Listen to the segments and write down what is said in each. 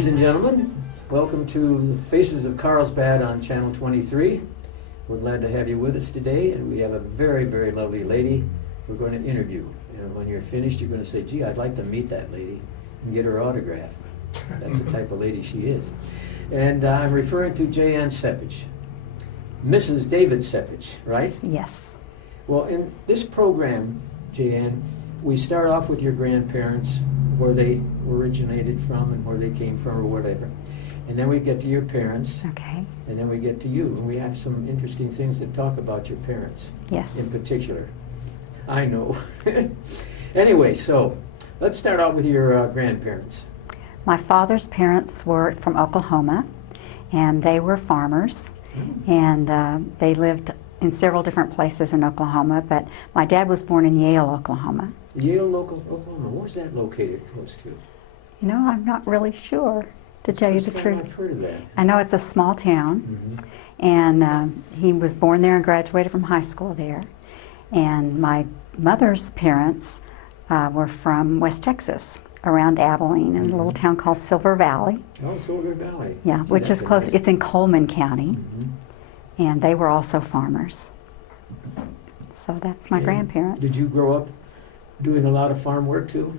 Ladies and gentlemen, welcome to Faces of Carlsbad on Channel 23. We're glad to have you with us today, and we have a very, very lovely lady we're going to interview. And when you're finished, you're going to say, gee, I'd like to meet that lady and get her autograph. That's the type of lady she is. And I'm referring to Jayann Sepich. Mrs. David Sepich, right? Yes. Well, in this program, Jayann, we start off with your grandparents, where they originated from and where they came from or whatever. And then we get to your parents. Okay. And then we get to you. And we have some interesting things to talk about your parents. Yes. In particular. I know. Anyway, so let's start out with your grandparents. My father's parents were from Oklahoma, and they were farmers. Mm-hmm. And they lived in several different places in Oklahoma, but my dad was born in Yale, Oklahoma. Yale, Oklahoma. Where's that located close to? You know, I'm not really sure, to tell you the First time truth. I've heard of that. I know it's a small town, Mm-hmm. and he was born there and graduated from high school there. And my mother's parents were from West Texas, around Abilene, in a little town called Silver Valley. Oh, Silver Valley. Yeah, Gee, which that's is close. nice. It's in Coleman County, Mhm. and they were also farmers. So that's my And grandparents. Did you grow up doing a lot of farm work too?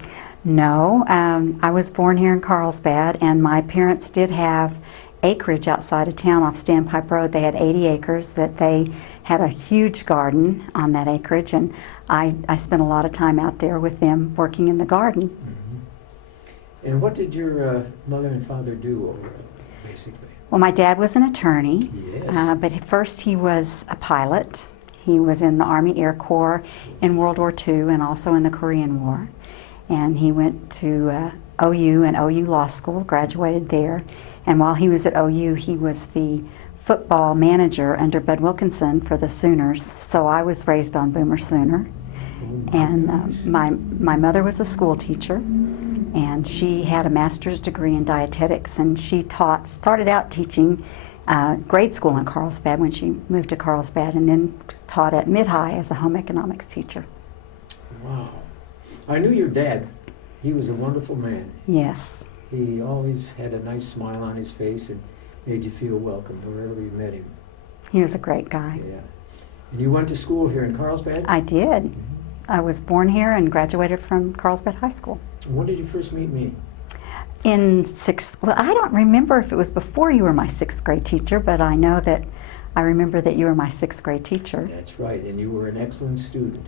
No, I was born here in Carlsbad, and my parents did have acreage outside of town off Standpipe Road. They had 80 acres that they had a huge garden on that acreage, and I spent a lot of time out there with them working in the garden. Mm-hmm. And what did your mother and father do, basically? Well, my dad was an attorney, Yes. but at first he was a pilot. He was in the Army Air Corps in World War II and also in the Korean War. And he went to OU and OU Law School, graduated there. And while he was at OU, he was the football manager under Bud Wilkinson for the Sooners. So I was raised on Boomer Sooner. And my mother was a school teacher, and she had a master's degree in dietetics, and she started out teaching grade school in Carlsbad when she moved to Carlsbad, and then taught at mid-high as a home economics teacher. Wow. I knew your dad. He was a wonderful man. Yes. He always had a nice smile on his face and made you feel welcome wherever you met him. He was a great guy. Yeah. And you went to school here in Carlsbad? I did. Mhm. I was born here and graduated from Carlsbad High School. When did you first meet me? In well, I don't remember if it was before you were my sixth grade teacher, but I know that I remember that you were my sixth grade teacher. That's right, and you were an excellent student.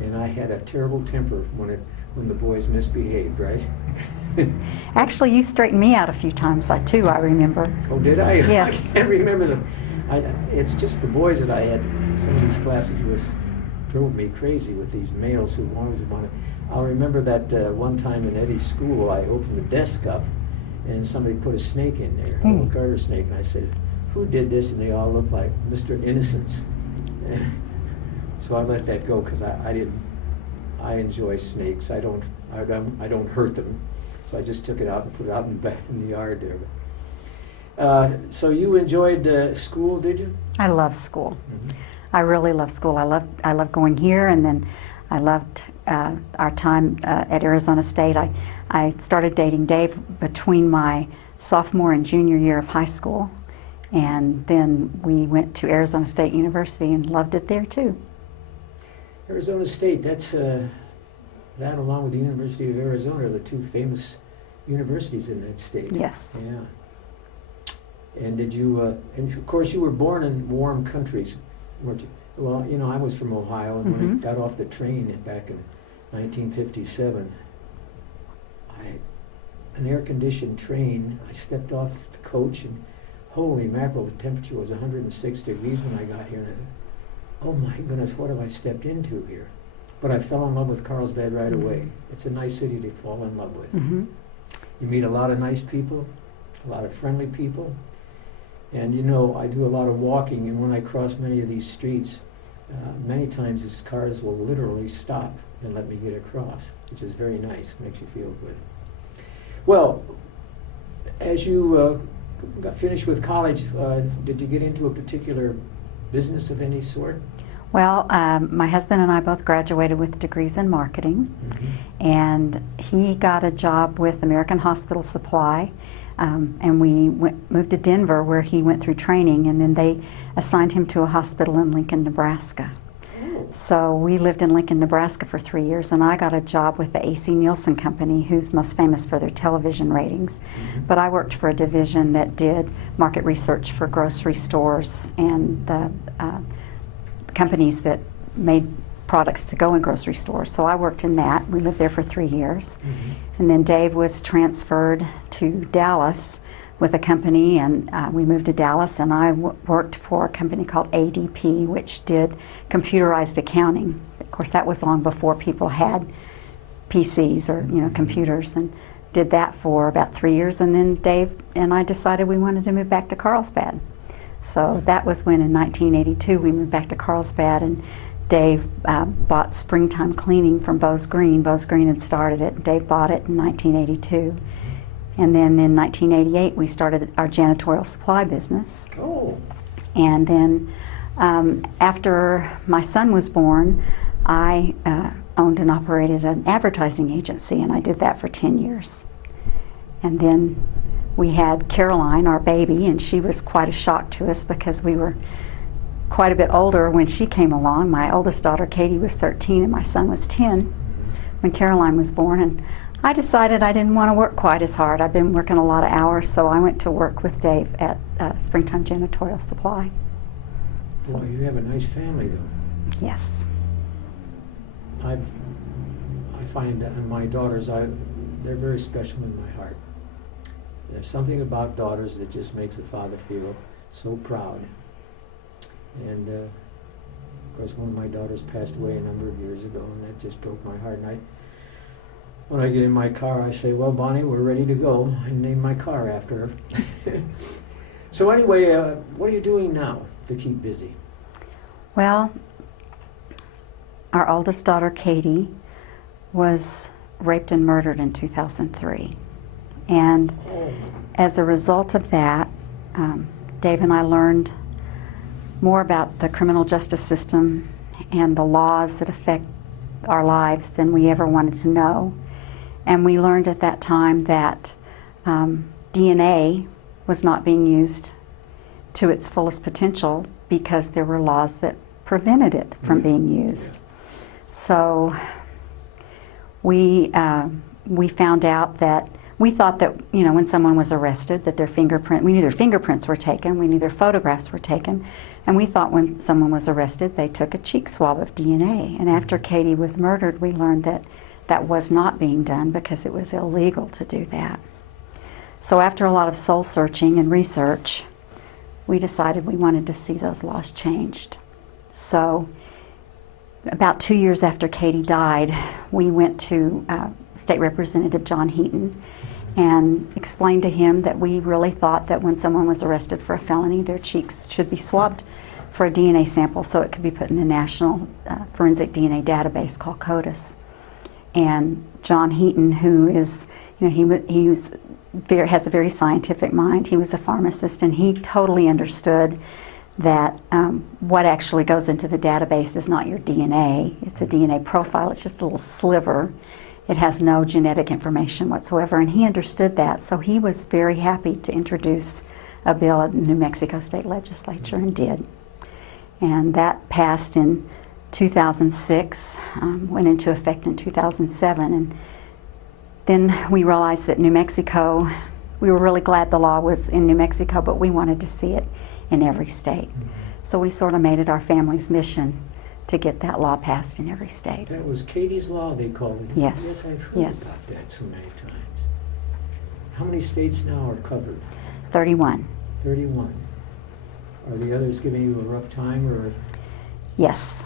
And I had a terrible temper when the boys misbehaved, right? Actually, you straightened me out a few times, too, I remember. Oh, did I? Yes. I can't remember them. It's just the boys that I had. Some of these classes drove me crazy with these males who always wanted. I'll remember that one time in Eddie's school, I opened the desk up, and somebody put a snake in there, a little garter snake, and I said, "Who did this?" And they all looked like Mr. Innocence. So I let that go because I enjoy snakes. I don't hurt them. So I just took it out and put it out in the yard there. So you enjoyed school, did you? I love school. Mm-hmm. I really love school. I love going here, and then I loved our time at Arizona State. I started dating Dave between my sophomore and junior year of high school, and then we went to Arizona State University and loved it there too. Arizona State, that's that along with the University of Arizona are the two famous universities in that state. Yes. Yeah. And did you, and of course you were born in warm countries, weren't you? Well, you know, I was from Ohio, and when I got off the train back in 1957, an air-conditioned train, I stepped off the coach, and holy mackerel, the temperature was 106 degrees when I got here. And oh my goodness, what have I stepped into here? But I fell in love with Carlsbad right away. It's a nice city to fall in love with. Mm-hmm. You meet a lot of nice people, a lot of friendly people. And you know, I do a lot of walking, and when I cross many of these streets, many times these cars will literally stop and let me get across, which is very nice, makes you feel good. Well, as you got finished with college, did you get into a particular business of any sort? Well, my husband and I both graduated with degrees in marketing, Mm-hmm. and he got a job with American Hospital Supply And we moved to Denver, where he went through training, and then they assigned him to a hospital in Lincoln, Nebraska. So we lived in Lincoln, Nebraska for 3 years, and I got a job with the A.C. Nielsen Company, who's most famous for their television ratings. But I worked for a division that did market research for grocery stores and the companies that made products to go in grocery stores. So I worked in that. We lived there for 3 years. And then Dave was transferred to Dallas with a company, and we moved to Dallas, and I worked for a company called ADP, which did computerized accounting. Of course, that was long before people had PCs or computers, and did that for about 3 years. And then Dave and I decided we wanted to move back to Carlsbad. So that was when, in 1982, we moved back to Carlsbad, and Dave bought Springtime Cleaning from Bose Green. Bose Green had started it. Dave bought it in 1982. And then in 1988, we started our janitorial supply business. Oh. And then after my son was born, I owned and operated an advertising agency, and I did that for 10 years. And then we had Caroline, our baby, and she was quite a shock to us because we were quite a bit older when she came along. My oldest daughter, Katie, was 13, and my son was 10 when Caroline was born. And I decided I didn't want to work quite as hard. I've been working a lot of hours, so I went to work with Dave at Springtime Janitorial Supply. So, Well, you have a nice family, though. yes. I find that my daughters, they're very special in my heart. There's something about daughters that just makes a father feel so proud. And of course, one of my daughters passed away a number of years ago, and that just broke my heart. And when I get in my car, I say, "Well, Bonnie, we're ready to go," and name my car after her. So anyway, what are you doing now to keep busy? Well, our oldest daughter, Katie, was raped and murdered in 2003. And as a result of that, Dave and I learned more about the criminal justice system and the laws that affect our lives than we ever wanted to know. And we learned at that time that DNA was not being used to its fullest potential because there were laws that prevented it from being used. So we found out that we thought that, when someone was arrested, that we knew their fingerprints were taken, we knew their photographs were taken, and we thought when someone was arrested, they took a cheek swab of DNA. And after Katie was murdered, we learned that that was not being done because it was illegal to do that. So after a lot of soul searching and research, we decided we wanted to see those laws changed. So about 2 years after Katie died, we went to State Representative John Heaton and explained to him that we really thought that when someone was arrested for a felony, their cheeks should be swabbed for a DNA sample so it could be put in the National Forensic DNA Database called CODIS. And John Heaton, who is, has a very scientific mind. He was a pharmacist, and he totally understood that what actually goes into the database is not your DNA. It's a DNA profile. It's just a little sliver. It has no genetic information whatsoever, and he understood that. So he was very happy to introduce a bill at the New Mexico State Legislature, and did. And that passed in 2006, went into effect in 2007, and then we realized that New Mexico, we were really glad the law was in New Mexico, but we wanted to see it in every state. So we sort of made it our family's mission to get that law passed in every state. That was Katie's Law, they called it. Yes. Yes, I've heard Yes. about that so many times. How many states now are covered? 31. 31. Are the others giving you a rough time, or? Yes.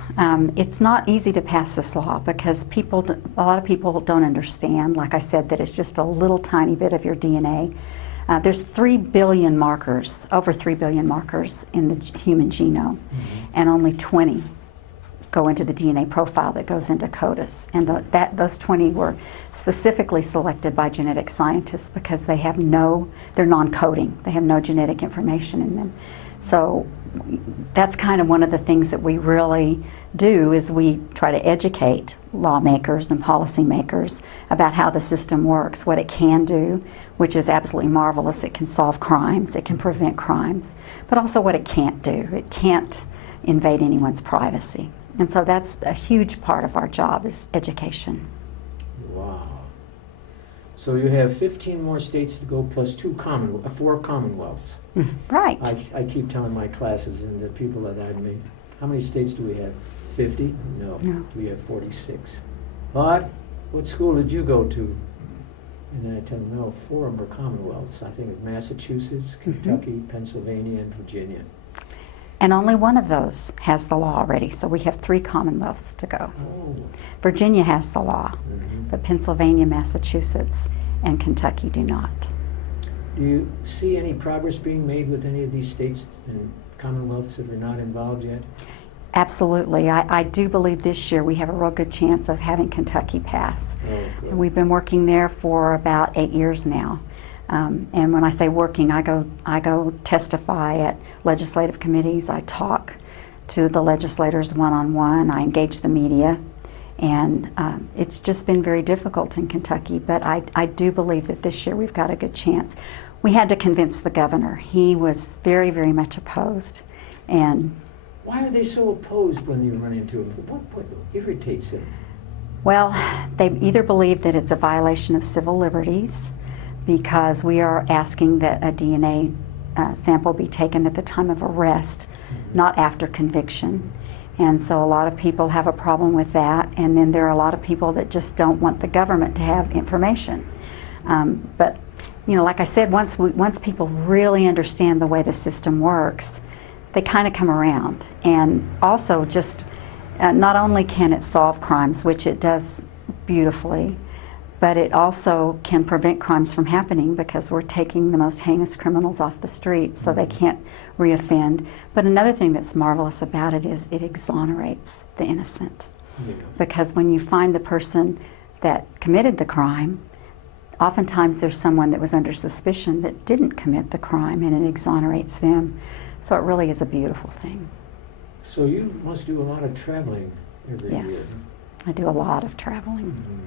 It's not easy to pass this law because a lot of people don't understand, like I said, that it's just a little tiny bit of your DNA. There's 3 billion markers, over 3 billion markers in the human genome, and only 20 go into the DNA profile that goes into CODIS. And those 20 were specifically selected by genetic scientists because they're non-coding. They have no genetic information in them. So that's kind of one of the things that we really do, is we try to educate lawmakers and policymakers about how the system works, what it can do, which is absolutely marvelous. It can solve crimes, it can prevent crimes, but also what it can't do. It can't invade anyone's privacy. And so that's a huge part of our job, is education. Wow. So you have 15 more states to go, plus 4 commonwealths. Right. I keep telling my classes and the people that I've made, how many states do we have? 50? No. We have 46. But what school did you go to? And then I tell them, no, 4 of them are commonwealths. I think of Massachusetts, Kentucky, Pennsylvania, and Virginia. And only one of those has the law already, so we have 3 commonwealths to go. Oh. Virginia has the law, but Pennsylvania, Massachusetts, and Kentucky do not. Do you see any progress being made with any of these states and commonwealths that are not involved yet? Absolutely. I do believe this year we have a real good chance of having Kentucky pass. Oh, good. We've been working there for about 8 years now. And when I say working, I go testify at legislative committees. I talk to the legislators one-on-one. I engage the media. And it's just been very difficult in Kentucky, but I do believe that this year we've got a good chance. We had to convince the governor. He was very, very much opposed. And why are they so opposed when you run into them? What irritates them? well, they either believe that it's a violation of civil liberties, because we are asking that a DNA sample be taken at the time of arrest, not after conviction. And so a lot of people have a problem with that, and then there are a lot of people that just don't want the government to have information. But you know, like I said, once people really understand the way the system works, they kind of come around. And also just not only can it solve crimes, which it does beautifully, but it also can prevent crimes from happening, because we're taking the most heinous criminals off the streets so they can't reoffend. But another thing that's marvelous about it is it exonerates the innocent. Yeah. Because when you find the person that committed the crime, oftentimes there's someone that was under suspicion that didn't commit the crime, and it exonerates them. So it really is a beautiful thing. So you must do a lot of traveling every year. Yes, I do a lot of traveling. Mm-hmm.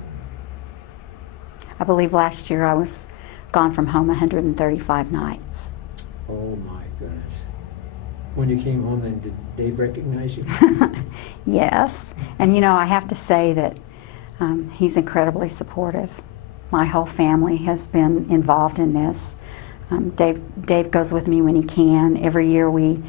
I believe last year I was gone from home 135 nights. Oh my goodness. When you came home, then did Dave recognize you? Yes, and you know, I have to say that he's incredibly supportive. My whole family has been involved in this. Dave goes with me when he can. Every year we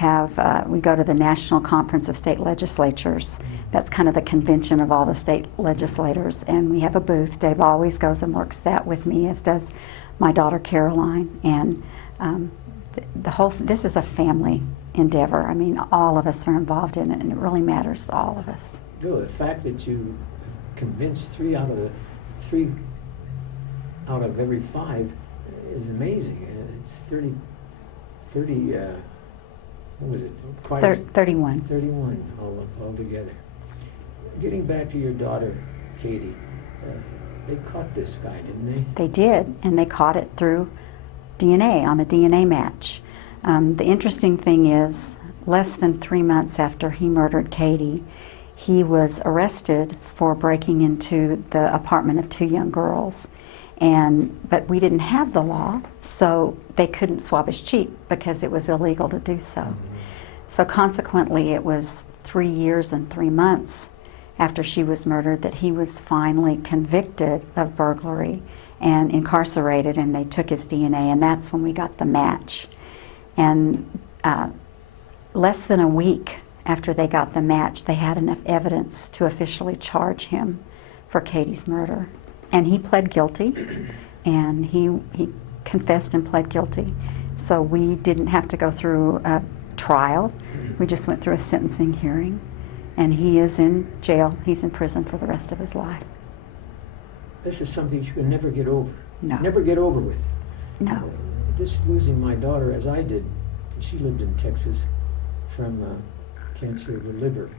go to the National Conference of State Legislatures. That's kind of the convention of all the state legislators, and we have a booth. Dave always goes and works that with me, as does my daughter Caroline. And this is a family endeavor. I mean, all of us are involved in it, and it really matters to all of us. No, the fact that you convinced 3 out of every 5 is amazing. It's 30, what was it? 31. 31 altogether. Getting back to your daughter, Katie, they caught this guy, didn't they? They did, and they caught it through DNA, on a DNA match. The interesting thing is, less than 3 months after he murdered Katie, he was arrested for breaking into the apartment of 2 young girls. But we didn't have the law, so they couldn't swab his cheek because it was illegal to do so. So consequently, it was 3 years and 3 months after she was murdered that he was finally convicted of burglary and incarcerated, and they took his DNA, and that's when we got the match. And less than a week after they got the match, they had enough evidence to officially charge him for Katie's murder. And he pled guilty, and he confessed and pled guilty. So we didn't have to go through a trial. We just went through a sentencing hearing, and he is in jail. He's in prison for the rest of his life. This is something you can never get over. No. Never get over with. No. Just losing my daughter, as I did, she lived in Texas from cancer of the liver.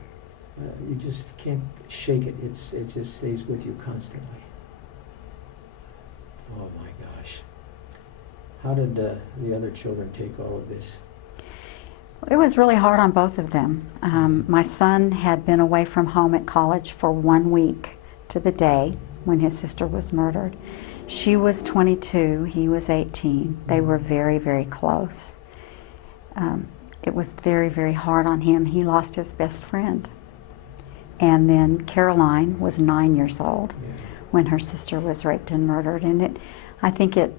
You just can't shake it. It just stays with you constantly. Oh my gosh. How did the other children take all of this? It was really hard on both of them. My son had been away from home at college for 1 week to the day when his sister was murdered. She was 22, he was 18. They were very, very close. It was very, very hard on him. He lost his best friend. And then Caroline was 9 years old when her sister was raped and murdered. And I think it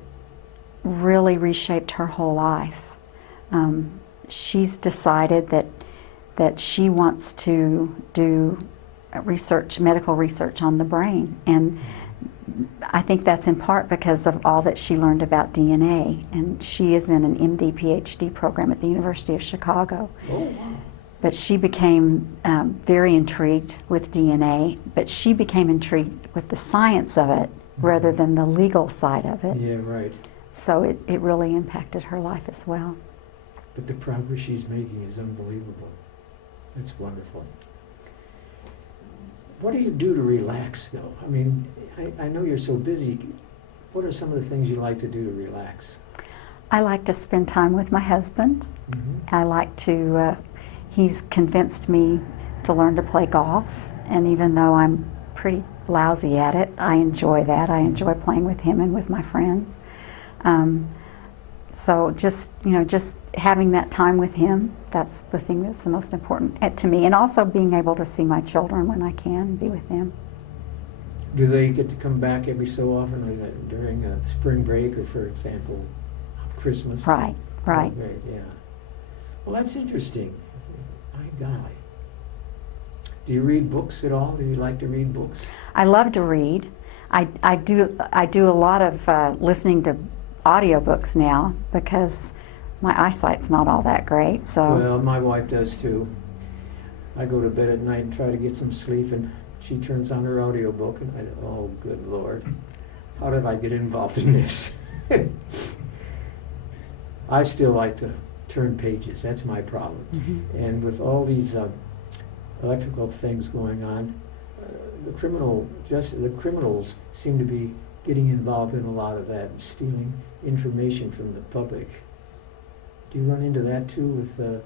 really reshaped her whole life. She's decided that she wants to do research, medical research on the brain. And I think that's in part because of all that she learned about DNA. And she is in an MD PhD program at the University of Chicago. Oh, wow. But she became very intrigued with DNA, but she became intrigued with the science of it rather than the legal side of it. Yeah, right. So it really impacted her life as well. But the progress she's making is unbelievable. That's wonderful. What do you do to relax, though? I mean, I know you're so busy. What are some of the things you like to do to relax? I like to spend time with my husband. Mm-hmm. I like to, he's convinced me to learn to play golf. And even though I'm pretty lousy at it, I enjoy that. I enjoy playing with him and with my friends. So just having that time with him, that's the thing that's the most important to me. And also being able to see my children when I can, be with them. Do they get to come back every so often, like during a spring break or, for example, Christmas? Right. Oh, great, yeah. Well, that's interesting. My golly. Do you read books at all? Do you like to read books? I love to read. I do a lot of listening to audiobooks now because my eyesight's not all that great. So Well, my wife does too. I go to bed at night and try to get some sleep, and she turns on her audiobook, and oh, good Lord, how did I get involved in this? I still like to turn pages. That's my problem. Mm-hmm. And with all these electrical things going on, the criminals seem to be getting involved in a lot of that, and stealing information from the public. Do you run into that too with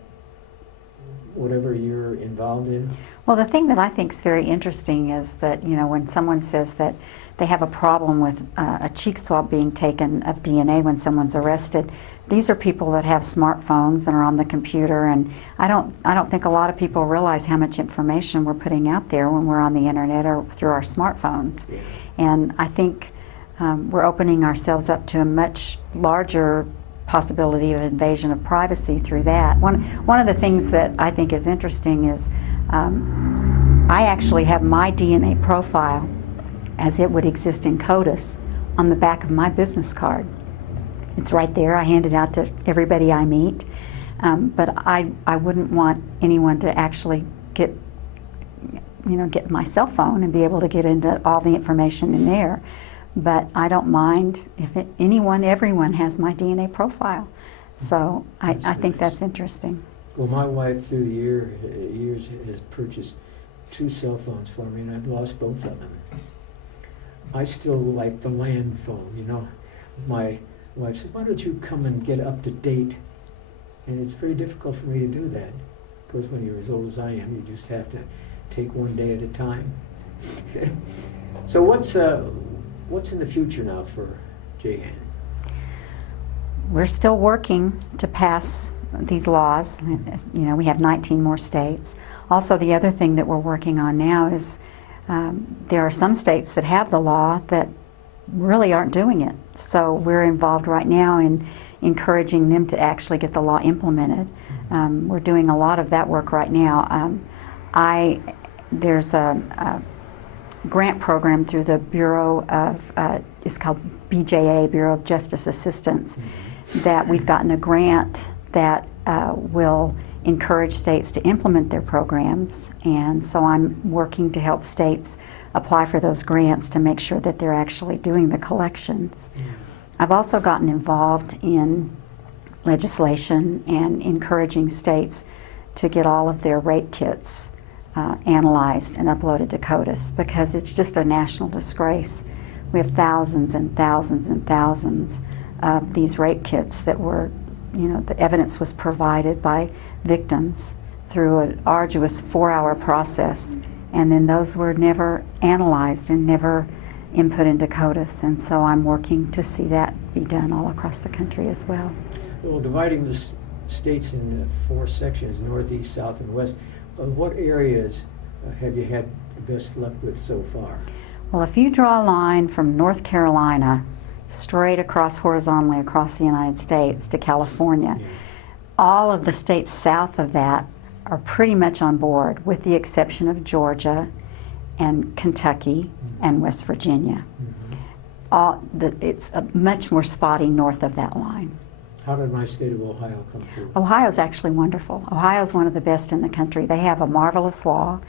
whatever you're involved in? Well, the thing that I think is very interesting is that, when someone says that they have a problem with a cheek swab being taken of DNA when someone's arrested, these are people that have smartphones and are on the computer, and I don't think a lot of people realize how much information we're putting out there when we're on the internet or through our smartphones. Yeah. And I think we're opening ourselves up to a much larger possibility of invasion of privacy through that. One of the things that I think is interesting is I actually have my DNA profile as it would exist in CODIS on the back of my business card. It's right there. I hand it out to everybody I meet. But I wouldn't want anyone to actually get my cell phone and be able to get into all the information in there. But I don't mind if everyone has my DNA profile. So I think that's interesting. Well, my wife through the years has purchased 2 cell phones for me, and I've lost both of them. I still like the land phone, My wife said, why don't you come and get up to date? And it's very difficult for me to do that. Of course, when you're as old as I am, you just have to take one day at a time. So what's in the future now for Jayann? We're still working to pass these laws. We have 19 more states. Also, the other thing that we're working on now is there are some states that have the law that really aren't doing it. So we're involved right now in encouraging them to actually get the law implemented. We're doing a lot of that work right now. There's a grant program through the Bureau of, it's called BJA, Bureau of Justice Assistance, that we've gotten a grant that will encourage states to implement their programs. And so I'm working to help states apply for those grants to make sure that they're actually doing the collections. I've also gotten involved in legislation and encouraging states to get all of their rape kits analyzed and uploaded to CODIS, because it's just a national disgrace. We have thousands and thousands and thousands of these rape kits that were the evidence was provided by victims through an arduous 4-hour process, and then those were never analyzed and never input into CODIS, and so I'm working to see that be done all across the country as well. Well, dividing the states in 4 sections, northeast, south, and west, what areas have you had the best luck with so far? Well, if you draw a line from North Carolina straight across horizontally across the United States to California, Yeah. all of the states south of that are pretty much on board, with the exception of Georgia and Kentucky and West Virginia. It's much more spotty north of that line. How did my state of Ohio come through? Ohio's actually wonderful. Ohio's one of the best in the country. They have a marvelous law.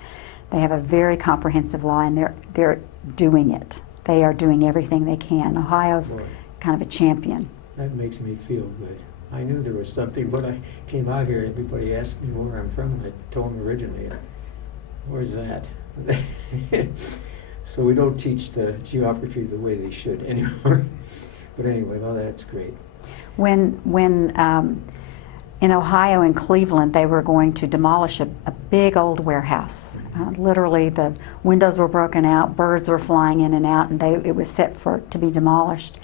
They have a very comprehensive law, and they're doing it. They are doing everything they can. Ohio's Boy, kind of a champion. that makes me feel good. I knew there was something, but I came out here, everybody asked me where I'm from, and I told them originally. Where's that? So we don't teach the geography the way they should anymore. But anyway, well, that's great. When in Ohio, in Cleveland, they were going to demolish a big old warehouse. Literally, the windows were broken out, birds were flying in and out, and it was set to be demolished.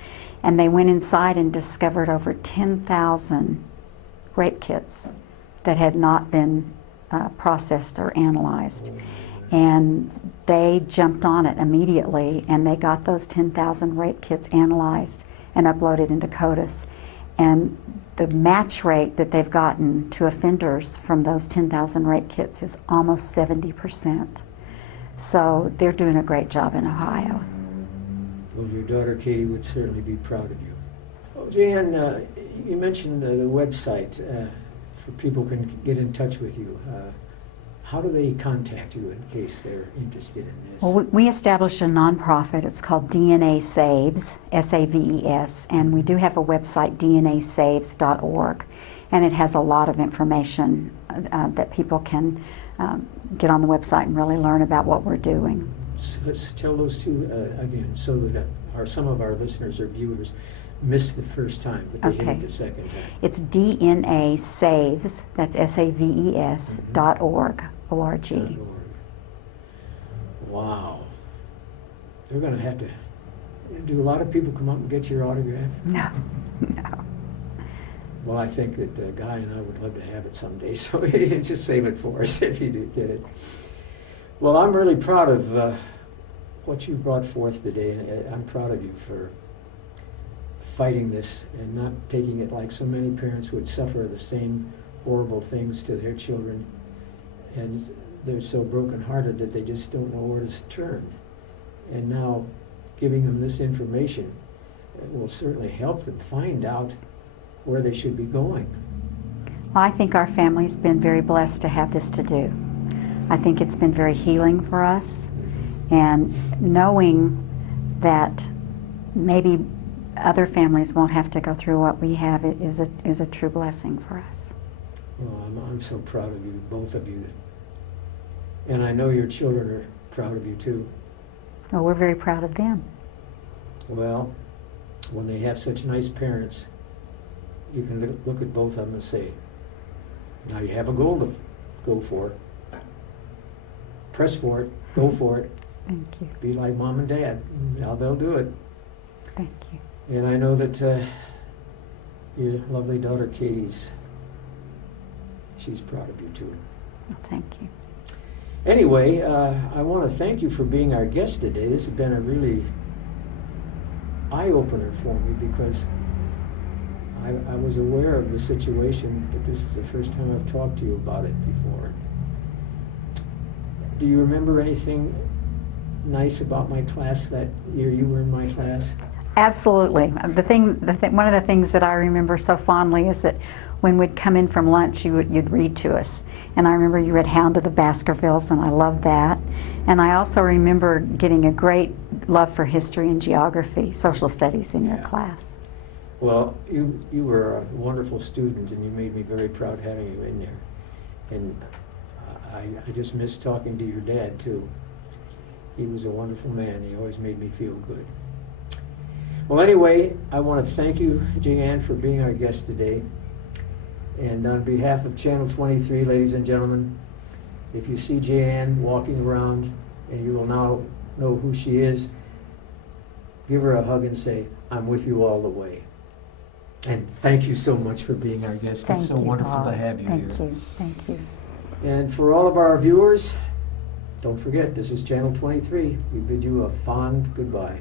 And they went inside and discovered over 10,000 rape kits that had not been processed or analyzed. And they jumped on it immediately, and they got those 10,000 rape kits analyzed and uploaded into CODIS. And the match rate that they've gotten to offenders from those 10,000 rape kits is almost 70%. So they're doing a great job in Ohio. Well, your daughter Katie would certainly be proud of you. Oh, Jayann, you mentioned the website for people can get in touch with you. How do they contact you in case they're interested in this? Well, we established a nonprofit. It's called DNA Saves, S-A-V-E-S, and we do have a website, dnasaves.org, and it has a lot of information that people can get on the website and really learn about what we're doing. So let's tell those two again, so that some of our listeners or viewers missed the first time, but they hit Okay. it the second time. It's DNA Saves, that's S-A-V-E-S, .org, O-R-G. .org. Wow. They're going to have to. Do a lot of people come up and get your autograph? No, no. Well, I think that Guy and I would love to have it someday, so just save it for us if you do get it. Well, I'm really proud of what you brought forth today, and I'm proud of you for fighting this and not taking it like so many parents would suffer the same horrible things to their children, and they're so brokenhearted that they just don't know where to turn. And now giving them this information will certainly help them find out where they should be going. Well, I think our family's been very blessed to have this to do. I think it's been very healing for us, and knowing that maybe other families won't have to go through what we have is a true blessing for us. Well, I'm so proud of you, both of you. And I know your children are proud of you too. Well, we're very proud of them. Well, when they have such nice parents, you can look at both of them and say, now you have a goal to go for. Press for it, go for it. Thank you. Be like mom and dad. Now they'll do it. Thank you. And I know that your lovely daughter she's proud of you too. Well, thank you. Anyway, I want to thank you for being our guest today. This has been a really eye-opener for me because I was aware of the situation, but this is the first time I've talked to you about it before. Do you remember anything nice about my class that year you were in my class? Absolutely. One of the things that I remember so fondly is that when we'd come in from lunch, you'd read to us. And I remember you read Hound of the Baskervilles, and I loved that. And I also remember getting a great love for history and geography, social studies in your class. Well, you were a wonderful student, and you made me very proud having you in there. And I just miss talking to your dad, too. He was a wonderful man. He always made me feel good. Well, anyway, I want to thank you, Jayann, for being our guest today. And on behalf of Channel 23, ladies and gentlemen, if you see Jayann walking around, and you will now know who she is, give her a hug and say, I'm with you all the way. And thank you so much for being our guest. Thank It's so you, wonderful Bob. to have you here. Thank you. Thank you. And for all of our viewers, don't forget, this is Channel 23. We bid you a fond goodbye.